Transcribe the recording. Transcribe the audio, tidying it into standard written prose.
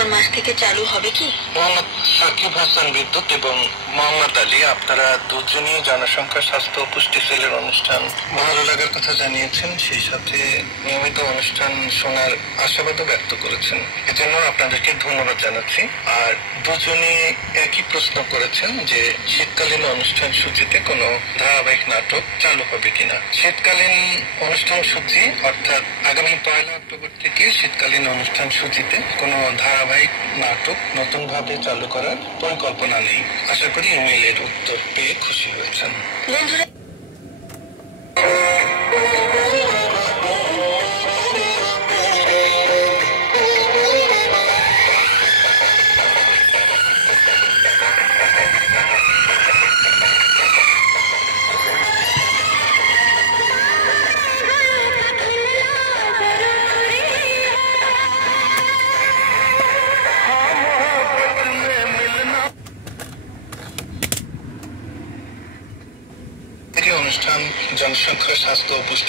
অক্টোবর মাস থেকে চালু হবে কি? মোহাম্মদ সাকিব হাসান বিদ্যুৎ এবং মোহাম্মদ আলী আপনারা দুজনই জনসংখ্যা স্বাস্থ্য ও পুষ্টি সেলের অনুষ্ঠান ভালো লাগার কথা জানিয়েছেন, সেই সাথে নিয়মিত অনুষ্ঠান শোনার আশাবাদও ব্যক্ত করেছেন। এজন্য আপনাদেরকে ধন্যবাদ জানাচ্ছি। আর দুজনে একই প্রশ্ন করেছেন যে শীতকালীন অনুষ্ঠান সূচিতে কোনো ধারাবাহিক নাটক চালু হবে কিনা। শীতকালীন অনুষ্ঠান সূচি অর্থাৎ আগামী 1 অক্টোবর থেকে শীতকালীন অনুষ্ঠান সূচিতে কোনো ধারাবাহিক নাটক নতুন ভাবে চালু করার পরিকল্পনা নেই। আশা করি ইমেইলের উত্তর পেয়ে খুশি হয়েছেন। বন্ধুরা, অনুষ্ঠান জনসংখ্যা স্বাস্থ্য ও পুষ্টি